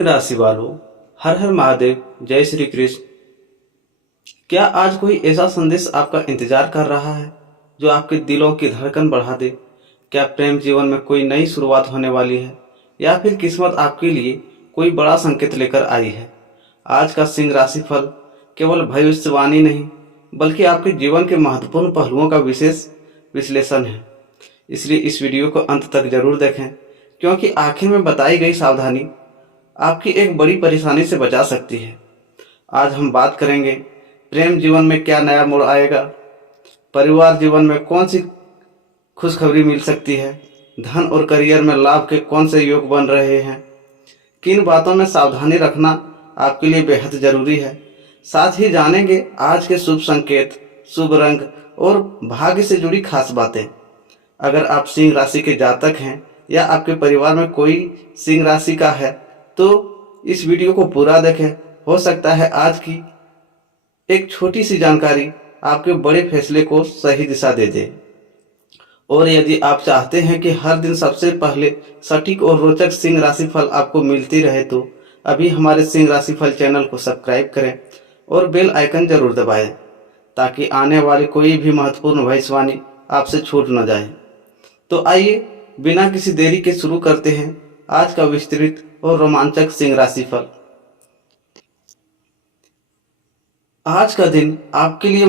राशि वालों, हर हर महादेव, जय श्री कृष्ण। क्या आज कोई ऐसा संदेश आपका इंतजार कर रहा है जो आपके दिलों की धड़कन बढ़ा दे? क्या प्रेम जीवन में कोई नई शुरुआत होने वाली है, या फिर किस्मत आपके लिए कोई बड़ा संकेत लेकर आई है? आज का सिंह राशि फल केवल भविष्यवाणी नहीं, बल्कि आपके जीवन के महत्वपूर्ण पहलुओं का विशेष विश्लेषण है। इसलिए इस वीडियो को अंत तक जरूर देखें, क्योंकि आखिर में बताई गई सावधानी आपकी एक बड़ी परेशानी से बचा सकती है। आज हम बात करेंगे प्रेम जीवन में क्या नया मोड़ आएगा, परिवार जीवन में कौन सी खुशखबरी मिल सकती है, धन और करियर में लाभ के कौन से योग बन रहे हैं, किन बातों में सावधानी रखना आपके लिए बेहद जरूरी है। साथ ही जानेंगे आज के शुभ संकेत, शुभ रंग और भाग्य से जुड़ी खास बातें। अगर आप सिंह राशि के जातक हैं या आपके परिवार में कोई सिंह राशि का है तो इस वीडियो को पूरा देखें। हो सकता है आज की एक छोटी सी जानकारी आपके बड़े फैसले को सही दिशा दे दे। और यदि आप चाहते हैं कि हर दिन सबसे पहले सटीक और रोचक सिंह राशि फल आपको मिलती रहे तो अभी हमारे सिंह राशि फल चैनल को सब्सक्राइब करें और बेल आइकन जरूर दबाएं, ताकि आने वाली कोई भी महत्वपूर्ण भविष्यवाणी आपसे छूट न जाए। तो आइए बिना किसी देरी के शुरू करते हैं आज का विस्तृत और रोमांचक सिंह राशि फल। आज का दिन आपके लिए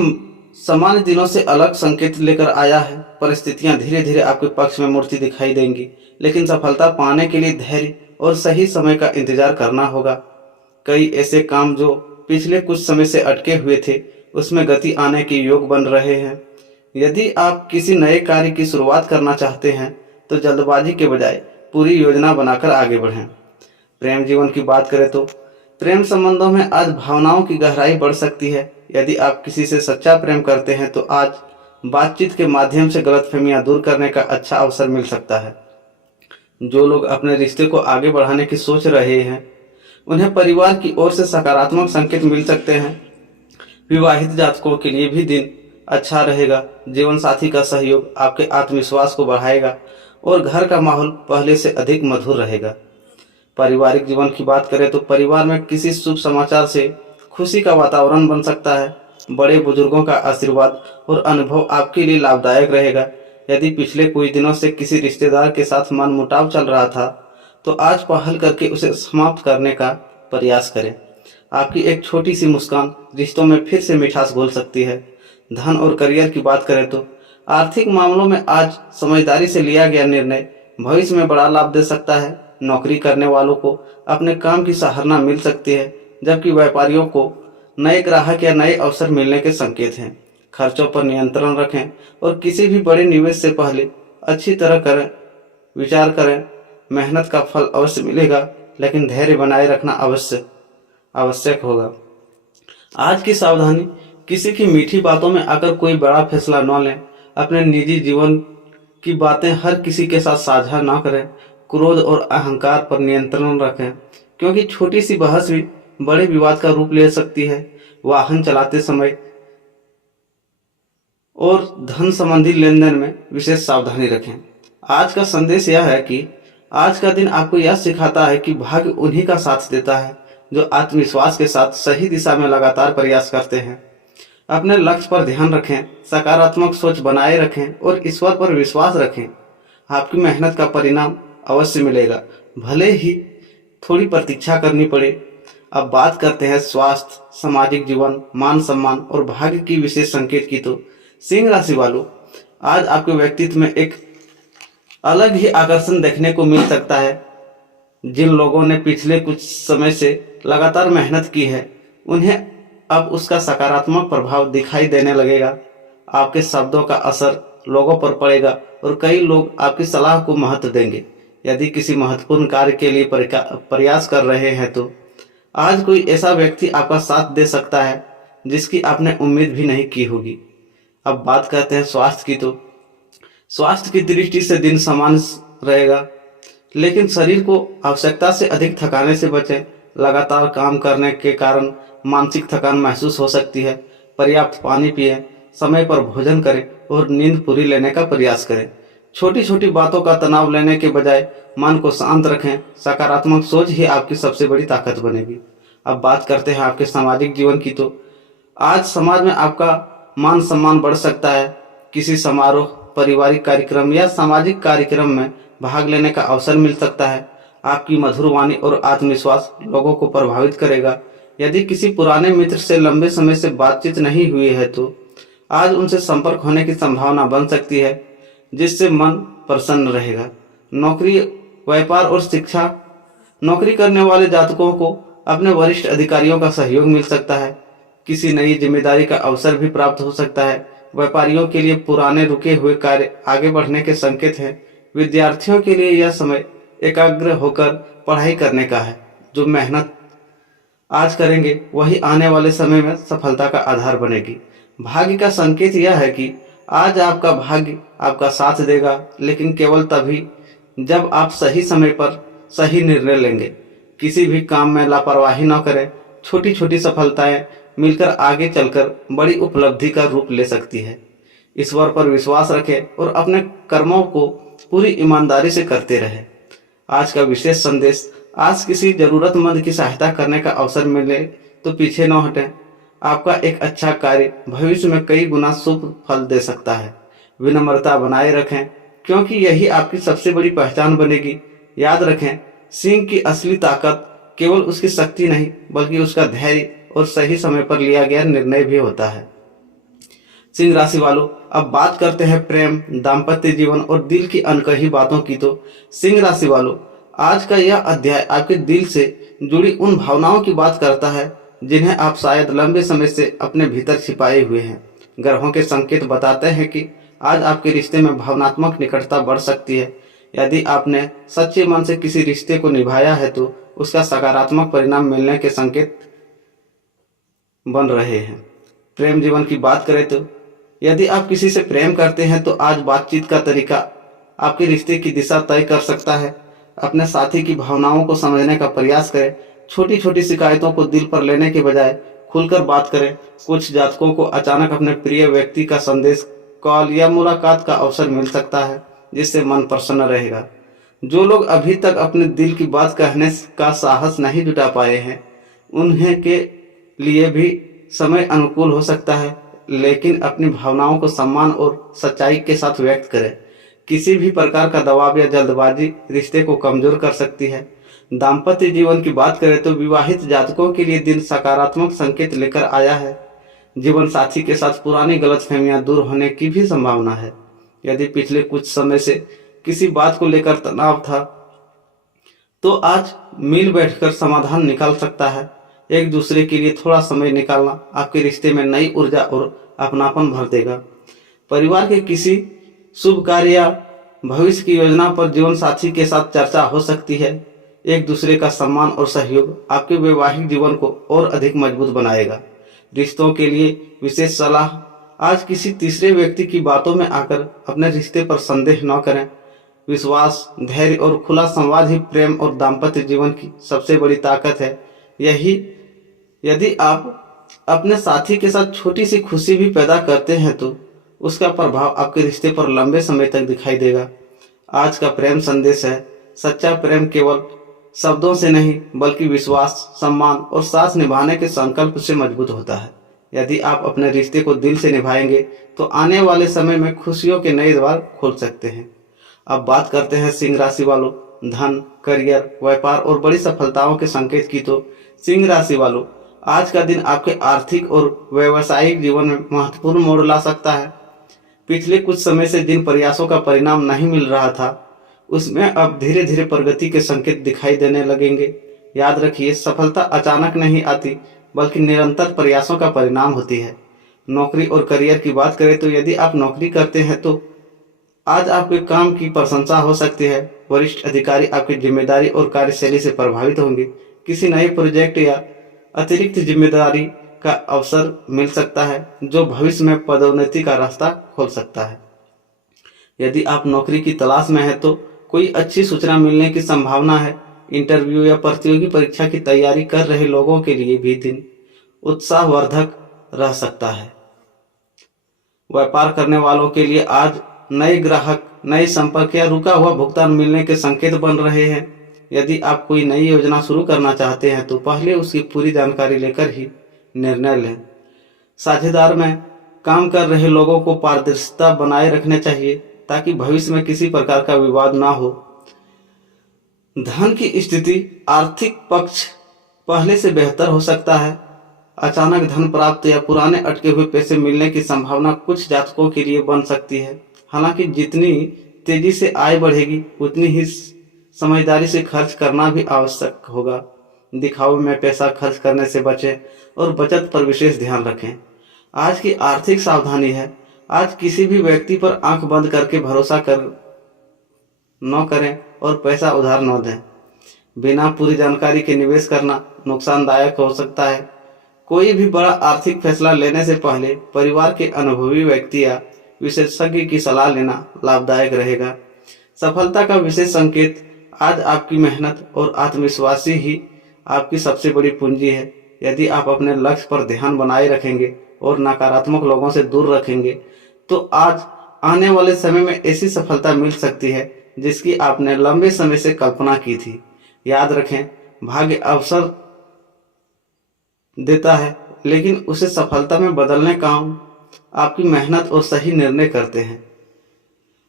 सामान्य दिनों से अलग संकेत लेकर आया है। परिस्थितियां धीरे धीरे आपके पक्ष में मुड़ती दिखाई देंगी, लेकिन सफलता पाने के लिए धैर्य और सही समय का इंतजार करना होगा। कई ऐसे काम जो पिछले कुछ समय से अटके हुए थे, उसमें गति आने के योग बन रहे हैं। यदि आप किसी नए कार्य की शुरुआत करना चाहते हैं तो जल्दबाजी के बजाय पूरी योजना बनाकर आगे बढ़ें। प्रेम जीवन की बात करें तो प्रेम संबंधों में आज भावनाओं की गहराई बढ़ सकती है। यदि आप किसी से सच्चा प्रेम करते हैं तो आज बातचीत के माध्यम से गलतफहमियां दूर करने का अच्छा अवसर मिल सकता है। जो लोग अपने रिश्ते को आगे बढ़ाने की सोच रहे हैं, उन्हें परिवार की ओर से सकारात्मक संकेत मिल सकते हैं। विवाहित जातकों के लिए भी दिन अच्छा रहेगा। जीवन साथी का सहयोग आपके आत्मविश्वास को बढ़ाएगा और घर का माहौल पहले से अधिक मधुर रहेगा। पारिवारिक जीवन की बात करें तो परिवार में किसी शुभ समाचार से खुशी का वातावरण बन सकता है। बड़े बुजुर्गों का आशीर्वाद और अनुभव आपके लिए लाभदायक रहेगा। यदि पिछले कुछ दिनों से किसी रिश्तेदार के साथ मनमुटाव चल रहा था तो आज पहल करके उसे समाप्त करने का प्रयास करें। आपकी एक छोटी सी मुस्कान रिश्तों में फिर से मिठास घोल सकती है। धन और करियर की बात करें तो आर्थिक मामलों में आज समझदारी से लिया गया निर्णय भविष्य में बड़ा लाभ दे सकता है। नौकरी करने वालों को अपने काम की सराहना मिल सकती है, जबकि व्यापारियों को नए ग्राहक या नए अवसर मिलने के संकेत हैं। खर्चों पर नियंत्रण रखें और किसी भी बड़े निवेश से पहले अच्छी तरह विचार करें। मेहनत का फल अवश्य मिलेगा, लेकिन धैर्य बनाए रखना आवश्यक होगा। आज की सावधानी, किसी की मीठी बातों में आकर कोई बड़ा फैसला न लें। अपने निजी जीवन की बातें हर किसी के साथ साझा न करें। क्रोध और अहंकार पर नियंत्रण रखें, क्योंकि छोटी सी बहस भी बड़े विवाद का रूप ले सकती है। वाहन चलाते समय और धन संबंधी लेनदेन में विशेष सावधानी रखें। आज का संदेश यह है कि आज का दिन आपको यह सिखाता है कि भाग्य उन्हीं का साथ देता है जो आत्मविश्वास के साथ सही दिशा में लगातार प्रयास करते हैं। अपने लक्ष्य पर ध्यान रखें, सकारात्मक सोच बनाए रखें और ईश्वर पर विश्वास रखें। आपकी मेहनत का परिणाम अवश्य मिलेगा, भले ही थोड़ी प्रतीक्षा करनी पड़े। अब बात करते हैं स्वास्थ्य, सामाजिक जीवन, मान सम्मान और भाग्य की विशेष संकेत की। तो सिंह राशि वालों, आज आपके व्यक्तित्व में एक अलग ही आकर्षण देखने को मिल सकता है। जिन लोगों ने पिछले कुछ समय से लगातार मेहनत की है, उन्हें अब उसका सकारात्मक प्रभाव दिखाई देने लगेगा। आपके शब्दों का असर लोगों पर पड़ेगा और कई लोग आपकी सलाह को महत्व देंगे। यदि किसी महत्वपूर्ण कार्य के लिए प्रयास कर रहे हैं तो आज कोई ऐसा व्यक्ति आपका साथ दे सकता है जिसकी आपने उम्मीद भी नहीं की होगी। अब बात करते हैं स्वास्थ्य की। तो स्वास्थ्य की दृष्टि से दिन सामान्य रहेगा, लेकिन शरीर को आवश्यकता से अधिक थकाने से बचें। लगातार काम करने के कारण मानसिक थकान महसूस हो सकती है। पर्याप्त पानी पिएं, समय पर भोजन करें और नींद पूरी लेने का प्रयास करें। छोटी छोटी बातों का तनाव लेने के बजाय मन को शांत रखें। सकारात्मक सोच ही आपकी सबसे बड़ी ताकत बनेगी। अब बात करते हैं आपके सामाजिक जीवन की। तो आज समाज में आपका मान सम्मान बढ़ सकता है। किसी समारोह, पारिवारिक कार्यक्रम या सामाजिक कार्यक्रम में भाग लेने का अवसर मिल सकता है। आपकी मधुर वाणी और आत्मविश्वास लोगों को प्रभावित करेगा। यदि किसी पुराने मित्र से लंबे समय से बातचीत नहीं हुई है तो आज उनसे संपर्क होने की संभावना बन सकती है, जिससे मन प्रसन्न रहेगा। नौकरी, व्यापार और शिक्षा, नौकरी करने वाले जातकों को अपने वरिष्ठ अधिकारियों का सहयोग मिल सकता है। किसी नई जिम्मेदारी का अवसर भी प्राप्त हो सकता है। व्यापारियों के लिए पुराने रुके हुए कार्य आगे बढ़ने के संकेत हैं। विद्यार्थियों के लिए यह समय एकाग्र होकर पढ़ाई करने का है। जो मेहनत आज करेंगे वही आने वाले समय में सफलता का आधार बनेगी। भाग्य का संकेत यह है कि आज आपका भाग्य आपका साथ देगा, लेकिन केवल तभी जब आप सही समय पर सही निर्णय लेंगे। किसी भी काम में लापरवाही न करें। छोटी छोटी सफलताएं मिलकर आगे चलकर बड़ी उपलब्धि का रूप ले सकती है। ईश्वर पर विश्वास रखें और अपने कर्मों को पूरी ईमानदारी से करते रहें। आज का विशेष संदेश, आज किसी जरूरतमंद की सहायता करने का अवसर मिले तो पीछे न हटें। आपका एक अच्छा कार्य भविष्य में कई गुना शुभ फल दे सकता है। विनम्रता बनाए रखें, क्योंकि यही आपकी सबसे बड़ी पहचान बनेगी। याद रखें, सिंह की असली ताकत केवल उसकी शक्ति नहीं, बल्कि उसका धैर्य और सही समय पर लिया गया निर्णय भी होता है। सिंह राशि वालों, अब बात करते हैं प्रेम, दाम्पत्य जीवन और दिल की अनकही बातों की। तो सिंह राशि वालों, आज का यह अध्याय आपके दिल से जुड़ी उन भावनाओं की बात करता है जिन्हें आप शायद लंबे समय से अपने भीतर छिपाए हुए हैं। ग्रहों के संकेत बताते हैं कि आज आपके रिश्ते में भावनात्मक निकटता बढ़ सकती है। यदि आपने सच्चे मन से किसी रिश्ते को निभाया है तो उसका सकारात्मक परिणाम मिलने के संकेत बन रहे हैं। प्रेम जीवन की बात करें तो यदि आप किसी से प्रेम करते हैं तो आज बातचीत का तरीका आपके रिश्ते की दिशा तय कर सकता है। अपने साथी की भावनाओं को समझने का प्रयास करें। छोटी छोटी शिकायतों को दिल पर लेने के बजाय खुलकर बात करें। कुछ जातकों को अचानक अपने प्रिय व्यक्ति का संदेश, कॉल या मुलाकात का अवसर मिल सकता है, जिससे मन प्रसन्न रहेगा। जो लोग अभी तक अपने दिल की बात कहने का साहस नहीं जुटा पाए हैं, उन्हें के लिए भी समय अनुकूल हो सकता है, लेकिन अपनी भावनाओं को सम्मान और सच्चाई के साथ व्यक्त करें। किसी भी प्रकार का दबाव या जल्दबाजी रिश्ते को कमजोर कर सकती है। दाम्पत्य जीवन की बात करें तो विवाहित जातकों के लिए दिन सकारात्मक संकेत लेकर आया है। जीवन साथी के साथ पुरानी गलतफहमियां दूर होने की भी संभावना है। यदि पिछले कुछ समय से किसी बात को लेकर तनाव था तो आज मिल बैठकर समाधान निकाल सकता है। एक दूसरे के लिए थोड़ा समय निकालना आपके रिश्ते में नई ऊर्जा और अपनापन भर देगा। परिवार के किसी शुभ कार्य या भविष्य की योजना पर जीवन साथी के साथ चर्चा हो सकती है। एक दूसरे का सम्मान और सहयोग आपके वैवाहिक जीवन को और अधिक मजबूत बनाएगा। रिश्तों के लिए विशेष सलाह, आज किसी तीसरे व्यक्ति की बातों में आकर अपने रिश्ते पर संदेह न करें। विश्वास, धैर्य और खुला संवाद ही प्रेम और दाम्पत्य जीवन की सबसे बड़ी ताकत है। यही यदि आप अपने साथी के साथ छोटी सी खुशी भी पैदा करते हैं तो उसका प्रभाव आपके रिश्ते पर लंबे समय तक दिखाई देगा। आज का प्रेम संदेश है, सच्चा प्रेम केवल शब्दों से नहीं बल्कि विश्वास, सम्मान और साथ निभाने के संकल्प से मजबूत होता है। यदि आप अपने रिश्ते को दिल से निभाएंगे तो आने वाले समय में खुशियों के नए द्वार खोल सकते हैं। अब बात करते हैं सिंह राशि वालों, धन, करियर, व्यापार और बड़ी सफलताओं के संकेत की। तो सिंह राशि वालों, आज का दिन आपके आर्थिक और व्यावसायिक जीवन में महत्वपूर्ण मोड़ ला सकता है। पिछले कुछ समय से जिन प्रयासों का परिणाम नहीं मिल रहा था उसमें अब धीरे धीरे प्रगति के संकेत दिखाई देने लगेंगे। याद रखिए, सफलता अचानक नहीं आती बल्कि निरंतर प्रयासों का परिणाम होती है। नौकरी और करियर की बात करें तो यदि आप नौकरी करते हैं तो आज आपके काम की प्रशंसा हो सकती है। वरिष्ठ अधिकारी आपकी जिम्मेदारी और कार्यशैली से प्रभावित होंगे। किसी नए प्रोजेक्ट या अतिरिक्त जिम्मेदारी का अवसर मिल सकता है जो भविष्य में पदोन्नति का रास्ता खोल सकता है। यदि आप नौकरी की तलाश में हैं तो कोई अच्छी सूचना मिलने की संभावना है। इंटरव्यू या प्रतियोगी परीक्षा की तैयारी कर रहे लोगों के लिए भी दिन उत्साहवर्धक रह सकता है। व्यापार करने वालों के लिए आज नए ग्राहक, नए संपर्क या रुका हुआ भुगतान मिलने के संकेत बन रहे हैं। यदि आप कोई नई योजना शुरू करना चाहते हैं तो पहले उसकी पूरी जानकारी लेकर ही निर्णय लें। साझेदार में काम कर रहे लोगों को पारदर्शिता बनाए रखने चाहिए ताकि भविष्य में किसी प्रकार का विवाद ना हो। धन की स्थिति, आर्थिक पक्ष पहले से बेहतर हो सकता है। अचानक धन प्राप्त या पुराने अटके हुए पैसे मिलने की संभावना कुछ जातकों के लिए बन सकती है। हालांकि जितनी तेजी से आय बढ़ेगी उतनी ही समझदारी से खर्च करना भी आवश्यक होगा। दिखावे में पैसा खर्च करने से बचें और बचत पर विशेष ध्यान रखें। आज की आर्थिक सावधानी है, आज किसी भी व्यक्ति पर आंख बंद करके भरोसा न करें और पैसा उधार न दें। बिना पूरी जानकारी के निवेश करना नुकसानदायक हो सकता है। कोई भी बड़ा आर्थिक फैसला लेने से पहले परिवार के अनुभवी व्यक्ति या विशेषज्ञ की सलाह लेना लाभदायक रहेगा। सफलता का विशेष संकेत, आज आपकी मेहनत और आत्मविश्वास ही आपकी सबसे बड़ी पूंजी है। यदि आप अपने लक्ष्य पर ध्यान बनाए रखेंगे और नकारात्मक लोगों से दूर रखेंगे तो आज आने वाले समय में ऐसी सफलता मिल सकती है जिसकी आपने लंबे समय से कल्पना की थी। याद रखें, भाग्य अवसर देता है लेकिन उसे सफलता में बदलने का काम आपकी मेहनत और सही निर्णय करते हैं।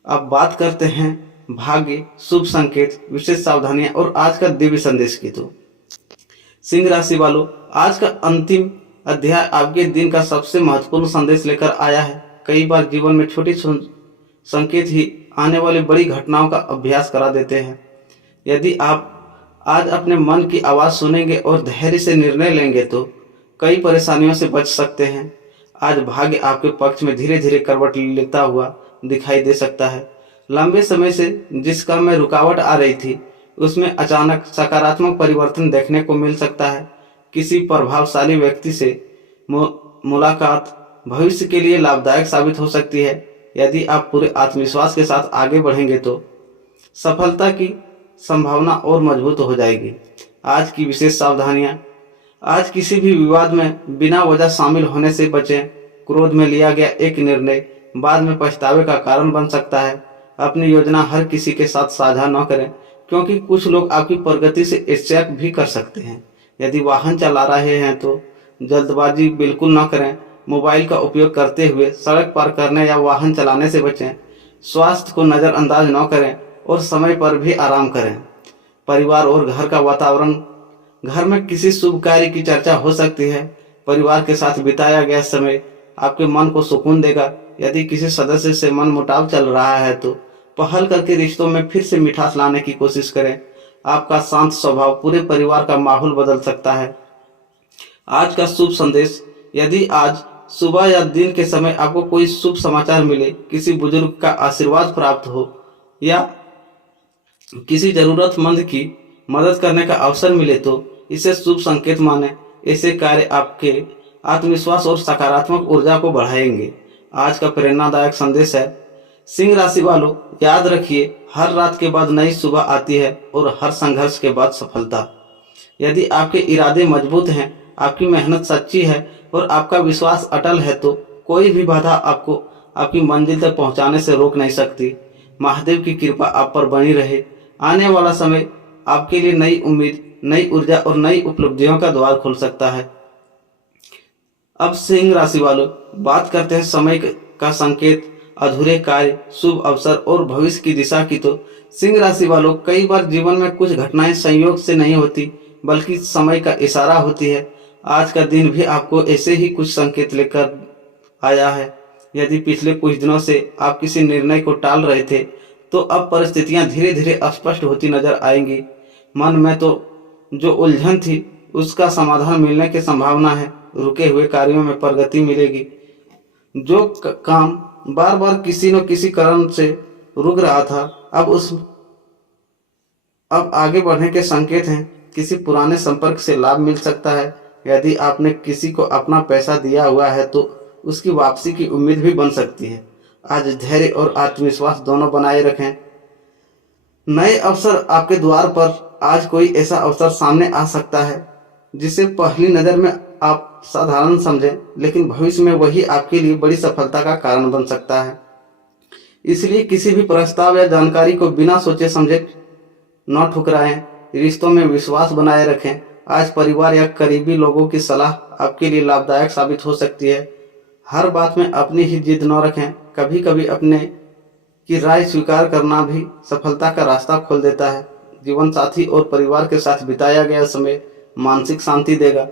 अब बात करते हैं भाग्य, शुभ संकेत, विशेष सावधानियां और आज का दिव्य संदेश की। तो सिंह राशि वालों, आज का अंतिम अध्याय आपके दिन का सबसे महत्वपूर्ण संदेश लेकर आया है। कई बार जीवन में छोटी संकेत ही आने वाली बड़ी घटनाओं का अभ्यास करा देते हैं। यदि आप आज अपने मन की आवाज़ सुनेंगे और धैर्य से निर्णय लेंगे तो कई परेशानियों से बच सकते हैं। आज भाग्य आपके पक्ष में धीरे धीरे करवट लेता हुआ दिखाई दे सकता है। लंबे समय से जिस काम में रुकावट आ रही थी उसमें अचानक सकारात्मक परिवर्तन देखने को मिल सकता है। किसी प्रभावशाली व्यक्ति से मुलाकात भविष्य के लिए लाभदायक साबित हो सकती है। यदि आप पूरे आत्मविश्वास के साथ आगे बढ़ेंगे तो सफलता की संभावना और मजबूत हो जाएगी। आज की विशेष सावधानियां, आज किसी भी विवाद में बिना वजह शामिल होने से बचें। क्रोध में लिया गया एक निर्णय बाद में पछतावे का कारण बन सकता है। अपनी योजना हर किसी के साथ साझा न करें क्योंकि कुछ लोग आपकी प्रगति से ईर्ष्या भी कर सकते हैं। यदि वाहन चला रहे हैं तो जल्दबाजी बिल्कुल न करें। मोबाइल का उपयोग करते हुए सड़क पार करने या वाहन चलाने से बचें। स्वास्थ्य को नज़रअंदाज न करें और समय पर भी आराम करें। परिवार और घर का वातावरण, घर में किसी शुभ कार्य की चर्चा हो सकती है। परिवार के साथ बिताया गया समय आपके मन को सुकून देगा। यदि किसी सदस्य से मन मुटाव चल रहा है तो पहल करके रिश्तों में फिर से मिठास लाने की कोशिश करें। आपका शांत स्वभाव पूरे परिवार का माहौल बदल सकता है। आज का शुभ संदेश, यदि आज सुबह या दिन के समय आपको कोई शुभ समाचार मिले, किसी बुजुर्ग का आशीर्वाद प्राप्त हो या किसी जरूरतमंद की मदद करने का अवसर मिले तो इसे शुभ संकेत माने। ऐसे कार्य आपके आत्मविश्वास और सकारात्मक ऊर्जा को बढ़ाएंगे। आज का प्रेरणादायक संदेश है, सिंह राशि वालों, याद रखिए, हर रात के बाद नई सुबह आती है और हर संघर्ष के बाद सफलता। यदि आपके इरादे मजबूत हैं, आपकी मेहनत सच्ची है और आपका विश्वास अटल है तो कोई भी बाधा आपको आपकी मंजिल तक पहुंचाने से रोक नहीं सकती। महादेव की कृपा आप पर बनी रहे। आने वाला समय आपके लिए नई उम्मीद, नई ऊर्जा और नई उपलब्धियों का द्वार खोल सकता है। अब सिंह राशि वालों, बात करते हैं समय का संकेत, अधूरे कार्य, शुभ अवसर और भविष्य की दिशा की। तो सिंह राशि वालों, कई बार जीवन में कुछ घटनाएं संयोग से नहीं होती बल्कि समय का इशारा होती है। आज का दिन भी आपको ऐसे ही कुछ संकेत लेकर आया है। यदि पिछले कुछ दिनों से आप किसी निर्णय को टाल रहे थे तो अब परिस्थितियां धीरे धीरे स्पष्ट होती नजर आएंगी। मन में तो जो उलझन थी उसका समाधान मिलने की संभावना है। रुके हुए कार्यों में प्रगति मिलेगी। जो काम बार बार किसी न किसी कारण से रुक रहा था अब आगे बढ़ने के संकेत हैं। किसी पुराने संपर्क से लाभ मिल सकता है। यदि आपने किसी को अपना पैसा दिया हुआ है तो उसकी वापसी की उम्मीद भी बन सकती है। आज धैर्य और आत्मविश्वास दोनों बनाए रखें। नए अवसर आपके द्वार पर, आज कोई ऐसा अवसर सामने आ सकता है जिसे पहली नज़र में आप साधारण समझें लेकिन भविष्य में वही आपके लिए बड़ी सफलता का कारण बन सकता है। इसलिए किसी भी प्रस्ताव या जानकारी को बिना सोचे समझे न ठुकराएं। रिश्तों में विश्वास बनाए रखें। आज परिवार या करीबी लोगों की सलाह आपके लिए लाभदायक साबित हो सकती है। हर बात में अपनी ही जिद न रखें। कभी कभी अपने की राय स्वीकार करना भी सफलता का रास्ता खोल देता है। जीवन साथी और परिवार के साथ बिताया गया समय मानसिक शांति देगा।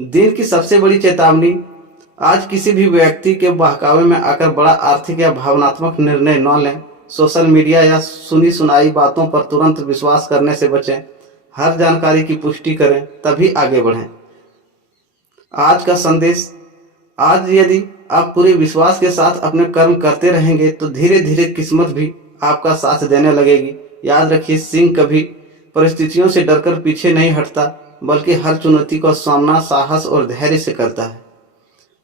दिन की सबसे बड़ी चेतावनी, आज किसी भी व्यक्ति के बहकावे में आकर बड़ा आर्थिक या भावनात्मक निर्णय न लें। सोशल मीडिया या सुनी सुनाई बातों पर तुरंत विश्वास करने से बचें। हर जानकारी की पुष्टि करें तभी आगे बढ़ें। आज का संदेश, आज यदि आप पूरे विश्वास के साथ अपने कर्म करते रहेंगे तो धीरे धीरे किस्मत भी आपका साथ देने लगेगी। याद रखिए, सिंह कभी परिस्थितियों से डरकर पीछे नहीं हटता, बल्कि हर चुनौती का सामना साहस और धैर्य से करता है।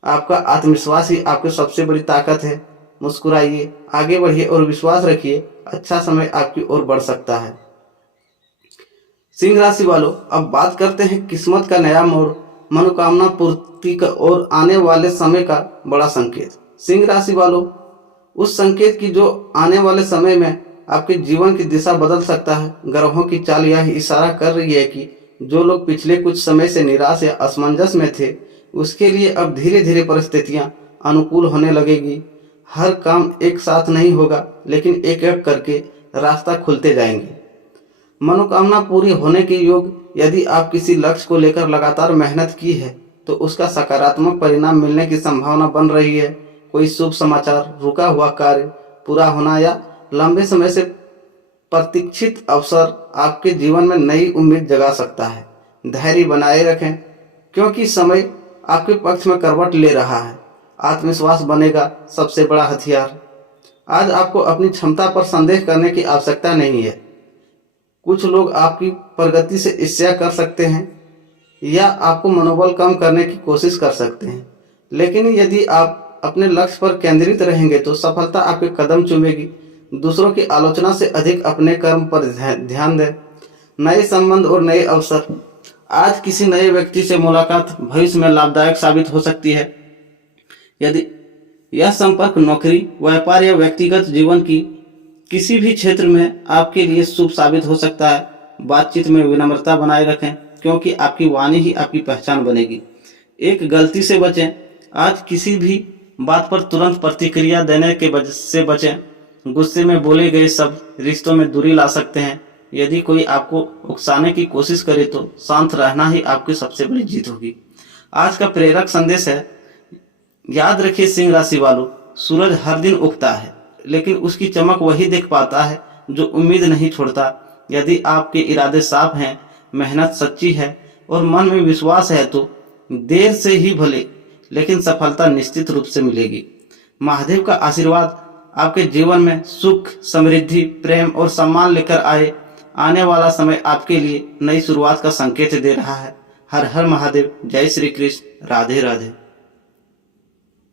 आपका आत्मविश्वास ही आपकी सबसे बड़ी ताकत है। मुस्कुराइए, आगे बढ़िए और विश्वास रखिए, अच्छा समय आपकी ओर बढ़ सकता है। सिंह राशि वालों, अब बात करते हैं किस्मत का नया मोड़, मनोकामना पूर्ति का और आने वाले समय का बड़ा संकेत। सिंह राशि वालों, उस संकेत की जो आने वाले समय में आपके जीवन की दिशा बदल सकता है। ग्रहों की चाल यह इशारा कर रही है कि जो लोग पिछले कुछ समय से निराश या असमंजस में थे, उसके लिए अब धीरे धीरे परिस्थितियां अनुकूल होने लगेगी। हर काम एक साथ नहीं होगा, लेकिन एक एक करके रास्ता खुलते जाएंगे। मनोकामना पूरी होने के योग, यदि आप किसी लक्ष्य को लेकर लगातार मेहनत की है तो उसका सकारात्मक परिणाम मिलने की संभावना बन रही है। कोई शुभ समाचार, रुका हुआ कार्य पूरा होना या लंबे समय से प्रतीक्षित अवसर आपके जीवन में नई उम्मीद जगा सकता है। धैर्य बनाए रखें, क्योंकि समय आपके पक्ष में करवट ले रहा है। आत्मविश्वास बनेगा सबसे बड़ा हथियार। आज आपको अपनी क्षमता पर संदेह करने की आवश्यकता नहीं है। कुछ लोग आपकी प्रगति से ईर्ष्या कर सकते हैं या आपको मनोबल कम करने की कोशिश कर सकते हैं, लेकिन यदि आप अपने लक्ष्य पर केंद्रित रहेंगे तो सफलता आपके कदम चूमेगी। दूसरों की आलोचना से अधिक अपने कर्म पर ध्यान दें। नए संबंध और नए अवसर, आज किसी नए व्यक्ति से मुलाकात भविष्य में लाभदायक साबित हो सकती है। यदि यह संपर्क नौकरी, व्यापार या व्यक्तिगत जीवन की किसी भी क्षेत्र में आपके लिए शुभ साबित हो सकता है। बातचीत में विनम्रता बनाए रखें, क्योंकि आपकी वाणी ही आपकी पहचान बनेगी। एक गलती से बचें, आज किसी भी बात पर तुरंत प्रतिक्रिया देने के से बचें। गुस्से में बोले गए शब्द रिश्तों में दूरी ला सकते हैं। यदि कोई आपको उकसाने की कोशिश करे तो शांत रहना ही आपकी सबसे बड़ी जीत होगी। आज का प्रेरक संदेश है, याद रखिए सिंह राशि वालों, सूरज हर दिन उगता है, लेकिन उसकी चमक वही देख पाता है जो उम्मीद नहीं छोड़ता। यदि आपके इरादे साफ हैं, मेहनत सच्ची है और मन में विश्वास है तो देर से ही भले, लेकिन सफलता निश्चित रूप से मिलेगी। महादेव का आशीर्वाद आपके जीवन में सुख, समृद्धि, प्रेम और सम्मान लेकर आए। आने वाला समय आपके लिए नई शुरुआत का संकेत दे रहा है। हर हर महादेव। जय श्री कृष्ण। राधे राधे।